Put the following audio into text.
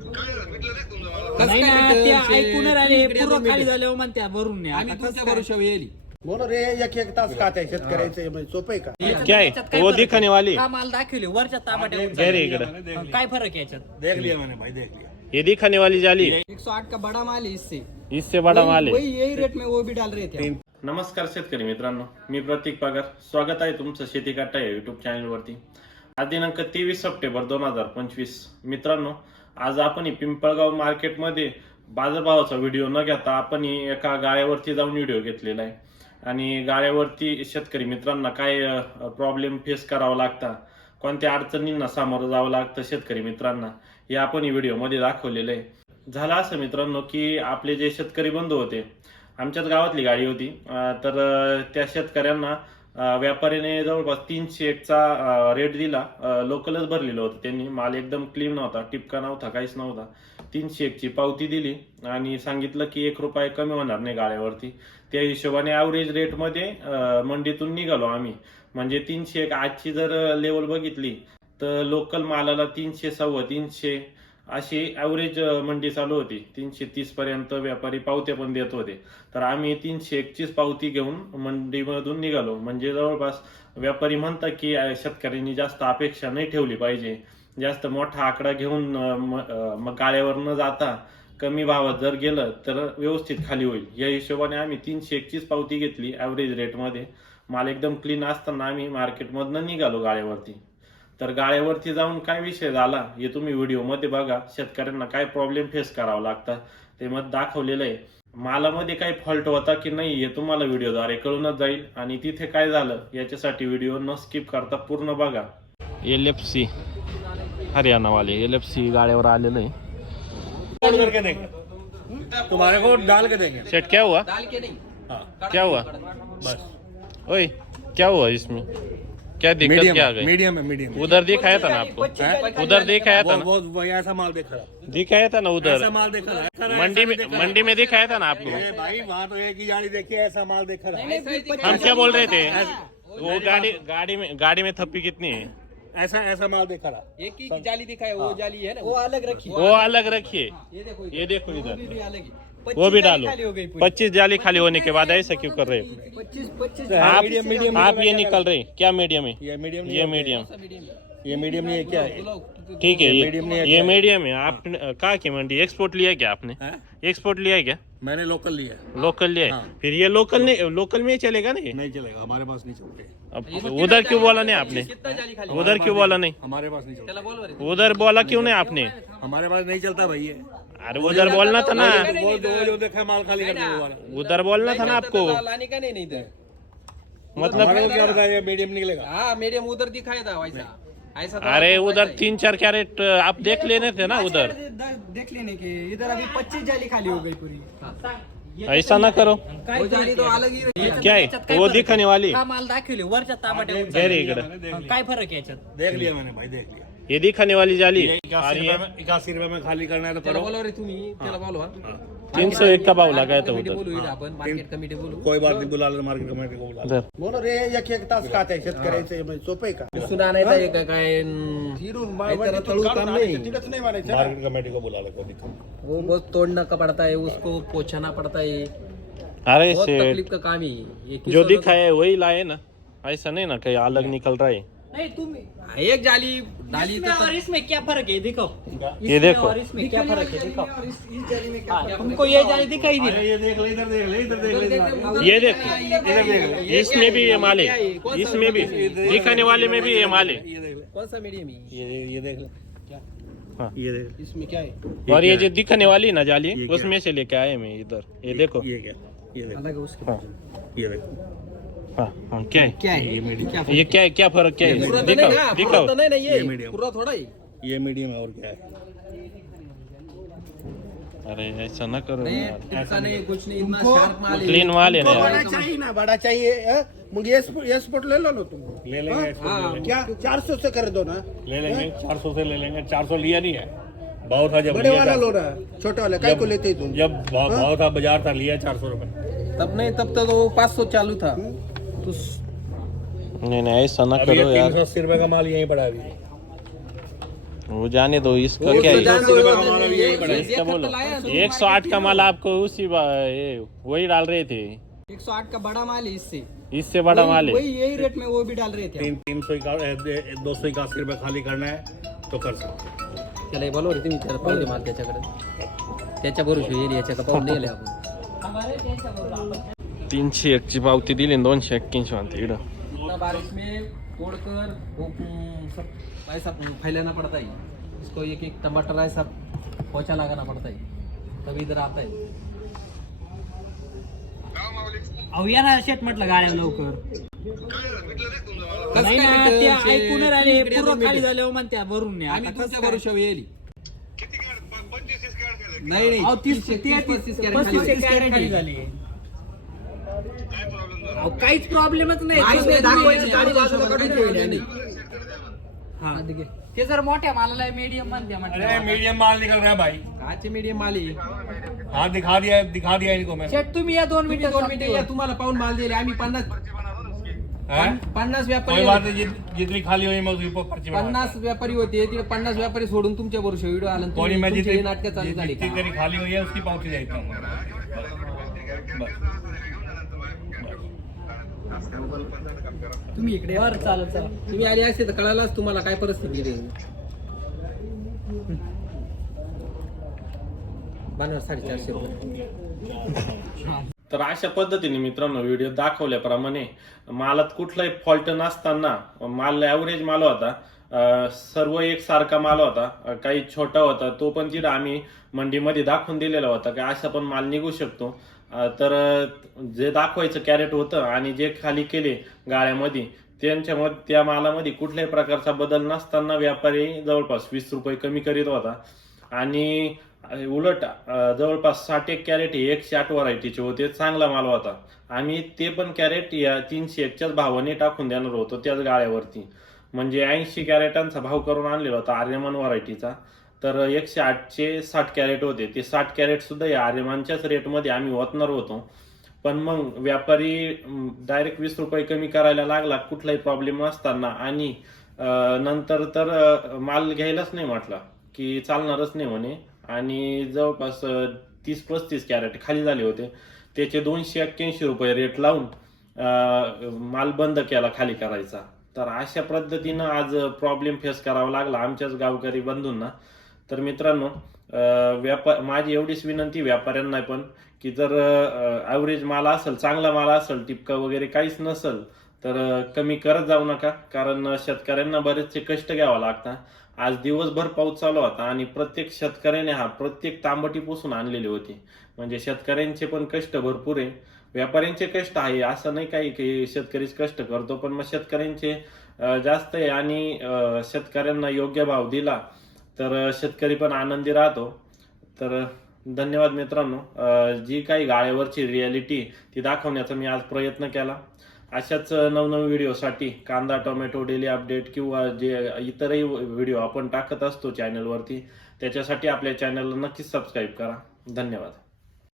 नाही ना ते ऐकून राहिले पूर्व खाली झाल्यावर म्हणत्या वरून नाही. आम्ही आता कसं तुमच्या काय? भरोशावर येईल? म्हणून रे एक एक तास खात आहे शेतकऱ्याचं म्हणजे सोपं आहे का? याच्यात- क्या है याच्यात काय वो फरक दिखाने वाली हा माल दाखवले वरच्या तांबाट्या इकडे. काय फरक आहे याच्यात? देख लिया मैंने भाई देख लिया. ये दिखाने वाली जाली. एक सौ आठ का बड़ा माल है इससे. इससे बड़ा माल है वही यही रेट में वो भी डाल रहे थे नमस्कार शेतकरी मित्रांनो मी प्रतीक पगार. स्वागत आहे तुमचं शेती काटा या युट्यूब चॅनलवरती आज दिनांक तेवीस सप्टेंबर दोन हजार पंचवीस. मित्रांनो आज आपण पिंपळगाव मार्केटमध्ये बाजारभावाचा व्हिडिओ न घेता आपण एका गाळ्यावरती जाऊन व्हिडिओ घेतलेला आहे. आणि गाळ्यावरती शेतकरी मित्रांना काय प्रॉब्लेम फेस करावा लागता कोणत्या अडचणींना सामोरं जावं लागतं शेतकरी मित्रांना हे आपण व्हिडिओमध्ये दाखवलेलं आहे. झालं असं मित्रांनो की आपले जे शेतकरी बंधू होते आमच्याच गावातली गाडी होती. तर त्या शेतकऱ्यांना अं, व्यापाऱ्याने जवळपास तीन शेटचा रेट दिला. लोकलच भरलेलं होतं त्यांनी. माल एकदम क्लीन नव्हता टिपका नव्हता काहीच नव्हता. तीन शेटची पावती दिली आणि सांगितलं की एक रुपये कमी होणार नाही गाड्यावरती. त्या हिशोबाने ॲव्हरेज रेटमध्ये मंडीतून निघालो आम्ही. म्हणजे तीनशे एक आजची जर लेवल बघितली तर लोकल मालाला तीनशे सव्वा तीनशे अशी ॲव्हरेज मंडी चालू होती. तीनशे तीस पर्यंत व्यापारी पावत्या पण देत होते. तर आम्ही तीनशे एकचीच पावती घेऊन मंडीमधून निघालो. म्हणजे जवळपास व्यापारी म्हणतात की शेतकऱ्यांनी जास्त अपेक्षा नाही ठेवली पाहिजे. जास्त मोठा आकडा घेऊन मग गाळ्यावर न जाता कमी भावात जर गेलं तर व्यवस्थित खाली होईल. या हिशोबाने आम्ही तीनशे एकचीच पावती घेतली ॲव्हरेज रेटमध्ये माल एकदम क्लीन असताना आम्ही मार्केटमधनं निघालो गाळ्यावरती तर गाड्यावरती जाऊन काय विषय झाला हे तुम्ही व्हिडिओमध्ये बघा. शेतकऱ्यांना काय प्रॉब्लेम फेस करावा लागतात ते मग दाखवलेलं आहे. मालामध्ये काय फॉल्ट होता की नाही हे तुम्हाला व्हिडिओद्वारे कळूनच जाईल. आणि तिथे काय झालं याच्यासाठी व्हिडिओ न स्किप करता पूर्ण बघा. एल एफ सी हरियाणा वाले एल एफ सी गाड्यावर आलेलं आहे. तुम्हारे को डाल के देंगे। सेट क्या हुआ? डाल के नहीं। हाँ क्या हुआ? बस ओए क्या हुआ इसमें? क्या दिक्कत मीडियम क्या आ गई? मीडियम है मीडियम उधर दिखाया था ना आपको? हैं? उधर दिखाया था वो ना? वो ऐसा माल देख रहा दिखाया था ना उधर? माल देख है मंडी में। मंडी में दिखाया था ना आपको? भाई वहाँ तो एक ही गाड़ी देखी ऐसा माल देख रहा है हम क्या बोल रहे थे? वो गाड़ी गाड़ी में गाड़ी में थप्पी कितनी है? ऐसा ऐसा माल देख रहा एक ही जाली दिखाए वो जाली है ना? वो अलग रखी। वो अलग रखिए ये देखो ये देखो इधर। अलग है। वो भी डालो। खाली हो गई पूरी। पच्चीस जाली खाली होने के बाद ऐसा क्यों कर रहे हो? आप मीडियम आप ये निकल रहे क्या मीडियम है? ये मीडियम ये मीडियम। ये मीडियम नहीं है क्या? है ठीक है ये मीडियम नहीं है ये मीडियम है। आप कहा की मंडी? एक्सपोर्ट लिया क्या आपने? एक्सपोर्ट लिया है क्या? मैंने लोकल लिया लोकल लिया है। हाँ। फिर ये लोकल नहीं लोकल में ही चलेगा ना ये? नहीं चलेगा हमारे पास नहीं चलते। अब उधर क्यों बोला नहीं आपने? उधर क्यों बोला नहीं? हमारे पास नहीं चलता. उधर बोला क्यों नहीं आपने? हमारे पास नहीं चलता भाई ये। अरे उधर बोलना था ना। तो वो जो जो देखा माल खाली कर दिया वो वाला। उधर बोलना था ना आपको। लाने का नहीं नहीं इधर। मतलब क्या बताया मीडियम निकलेगा। हाँ मीडियम उधर दिखाया था वैसा अरे उधर। तीन चार कैरेट आप देख लेने थे ना उधर। देख लेने के। इधर अभी पच्चीस जाली खाली हो गई पूरी। ऐसा ना करो। वो जाली तो अलग ही रही क्या है? वो दिखाने वाली। माल दाखवले वरच्या तांबाट्या काय फरक याच्यात? देख लिया मैंने भाई देख लिया. ये दिखाने वाली जाली। और इक्यासी ये रुपए में इक्यासी में खाली करना है तो त्याला करो बोलव रे तुम्ही त्याला बोलवा तीन सौ एक का भाव लगाया था कमिटी उधर। बोलू इथं आपण मार्केट कमिटी बोलू। कोई बात नहीं बुला लो मार्केट कमेटी को बुला लो उधर म्हणून रे एक एक तास खात आहे शेतकऱ्याचं हे। म्हणजे सोपं आहे का तिथून आणायचं आहे का काय काही त्याला तळू काम नाही. तिथंच नाही म्हणायचं मार्केट कमेटी को बुला लो। वो बहुत तोड़ना का पड़ता है उसको पोछाना पड़ता है अरे बहुत तकलीफ का काम है ये जो किसानों दिखाया है वही लाए ना। ऐसा नहीं ना कहीं अलग निकल रहा है। नहीं तुम एक जाली डाली तो और इसमें क्या फरक है? दिखाओ। ये देखो। और इसमें क्या फ़र्क है? दिखाओ। हाँ, तुमको ये जाली दिखाई दी। ये देख ले इधर देख ले इधर देख ले। इधर। ये देखो इसमें भी ये माल है। इसमें भी। दिखाने वाले में भी ये माल है। देख कौन सा मीडियम है? ये ये देख ले। हाँ। ये देख इसमें क्या है? और ये जो दिखाने वाली ना जाली उसमें से लेके आए मैं इधर। ये देखो। ये क्या? ये देख। अलग उसके हाँ। ये देखो। हाँ हाँ क्या है? क्या है? ये मीडियम ये क्या है? क्या फर्क क्या पूरा है नहीं दिखाओ। दिखाओ नहीं ना ये medium। पूरा थोड़ा ही। ये मीडियम है और क्या है? अरे ऐसा ना करो नहीं टिपका नहीं कुछ नहीं इतना शार्प माल है। क्लीन माल है ना बड़ा चाहिए ना बड़ा चाहिए हाँ? मग ये स्पो- ये स्पोर्ट ले लो ना तुम। ले लेंगे हाँ। क्या? चार सौ से कर दो ना। ले लेंगे चार सौ से ले लेंगे। चार सौ लिया नहीं है। भाव था जब बड़े वाला लो ना छोटे वाले काय को लेते तुम? जब भाव भाव था बाजार था लिया चार सौ रुपए। तब नहीं तब तक वो पाँच सौ चालू था। तो नहीं नहीं ऐसा ना करो तीन यार। सौ अस्सी रुपए का माल यहीं पड़ा अभी। वो जाने दो इसका क्या तो है? इसका बोलो। एक सौ आठ का माल आपको उसी वही डाल रहे थे। एक सौ आठ का बड़ा माल है इससे। इससे बड़ा माल है। वही यही रेट में वो भी डाल रहे थे तीन तीन सौ दो सौ इक्यासी रुपये खाली करना है तो कर सकते त्याला हे। बोलव रे तुम्ही त्याला पाहू दे माल त्याच्याकडे त्याच्या बरोबर येईल याच्या का पाहून नाही आपण तीनशे एकची पावती दिली आणि दोनशे एक्क्याऐंशी म्हणते इकडं. इतना बारिश में तोड़कर वो सब ऐसा फैलाना पड़ता है इसको एक एक टमाटर ऐसा पोछा लगाना पड़ता है तभी इधर आता है अहो या ना शेट म्हटलं गाड्या लवकर. कसं नाही काय ना भेटेल? ते शे- ऐकून राहिले इकडे पूर्ण दोन खाली मिनिटं. झाल्यावर म्हणत्या भरून न्या. आम्ही आता कसं तुमच्या काय? भरोशावर येईल. नाही नाही. अहो तीस तीस- ते तीस- तीस- पस्तीस कॅरेट पस्तीस खाली. कॅरेट खाली झाली. अहो काहीच प्रॉब्लेमच नाही. दाखवायची हा. ते जर मोठ्या मालाला मीडियम अरे म्हटलं. मीडियम माल निकल रहा है भाई. काचे मीडियम माल आहे. हाँ दिखा दिया दिखा दिया इनको मैं शेट तुम्ही या दोन तुम्ही मिनिटं दोन मिनिटं या तुम्हाला पाहून माल दिले. आम्ही पन्नास हैं? पन्नास कोई व्यापारी बात नहीं जित- जितनी खाली हुई मैं उसकी पर्ची पन्नास व्यापारी होते तिथे पन्नास व्यापारी सोडून तुमच्या बरोबर व्हिडिओ आला आणि तुम्ही- तुमची ही नाटकं चालू झाली जितनी का? तेरी खाली हुई है उसकी पावती देता हूँ तुम्ही इकडे बर चालत तुम्ही आले असते तर कळालाच तुम्हाला काय परिस्थिती रे बनवर साडेचारशे रुपये. तर अशा पद्धतीने मित्रांनो व्हिडिओ दाखवल्याप्रमाणे मालात कुठलाही फॉल्ट नसताना माल ॲव्हरेज माल होता. सर्व एक सारखा माल होता. काही छोटा होता. तो पण तिथं आम्ही मंडीमध्ये दाखवून दिलेला होता की असा पण माल निघू शकतो. तर जे दाखवायचं कॅरेट होतं आणि जे खाली केले गाळ्यामध्ये त्यांच्यामध्ये त्या मालामध्ये कुठल्याही प्रकारचा बदल नसताना व्यापारी जवळपास वीस रुपये कमी करीत होता. आणि उलट जवळपास साठ एक कॅरेट हे एकशे आठ व्हरायटीचे होते. चांगला माल होता. आम्ही ते पण कॅरेट या तीनशे एकच्याच भावाने टाकून देणार होतो त्याच गाळ्यावरती. म्हणजे ऐंशी कॅरेटांचा भाव करून आणलेला होता आर्यमान व्हरायटीचा. तर एकशे आठचे साठ कॅरेट होते. ते साठ कॅरेट सुद्धा या आर्यमानच्याच रेटमध्ये आम्ही ओतणार होतो. पण मग व्यापारी डायरेक्ट वीस रुपये कमी करायला लागला. कुठलाही प्रॉब्लेम असताना आणि नंतर तर माल घ्यायलाच नाही म्हटला की चालणारच नाही म्हणे. आणि जवळपास तीस पस्तीस कॅरेट खाली झाले होते. त्याचे दोनशे एक्क्याऐंशी रुपये रेट लावून माल बंद केला खाली करायचा. तर अशा पद्धतीनं आज प्रॉब्लेम फेस करावा लागला आमच्याच गावकरी बंधूंना. तर मित्रांनो व्यापार माझी एवढीच विनंती व्यापाऱ्यांना पण की जर ॲव्हरेज माल असेल चांगला माल असेल टिपका वगैरे काहीच नसेल तर कमी करत जाऊ नका. कारण शेतकऱ्यांना बरेचसे कष्ट घ्यावा लागतात आज दिवसभर पाऊस चालू होता आणि प्रत्येक शेतकऱ्याने हा प्रत्येक तांबटी पुसून आणलेली होती. म्हणजे शेतकऱ्यांचे पण कष्ट भरपूर आहे. व्यापाऱ्यांचे कष्ट आहे असं नाही काही की शेतकरीच कष्ट करतो पण मग शेतकऱ्यांचे जास्त आहे आणि शेतकऱ्यांना योग्य भाव दिला तर शेतकरी पण आनंदी राहतो. तर धन्यवाद मित्रांनो. जी काही गाळ्यावरची रियालिटी ती दाखवण्याचा मी आज प्रयत्न केला. अशाच नवनवीन व्हिडिओसाठी कांदा टोमॅटो डेली अपडेट किंवा जे इतरही व्हिडिओ आपण टाकत असतो चॅनलवरती त्याच्यासाठी आपल्या चॅनलला नक्कीच सबस्क्राईब करा. धन्यवाद.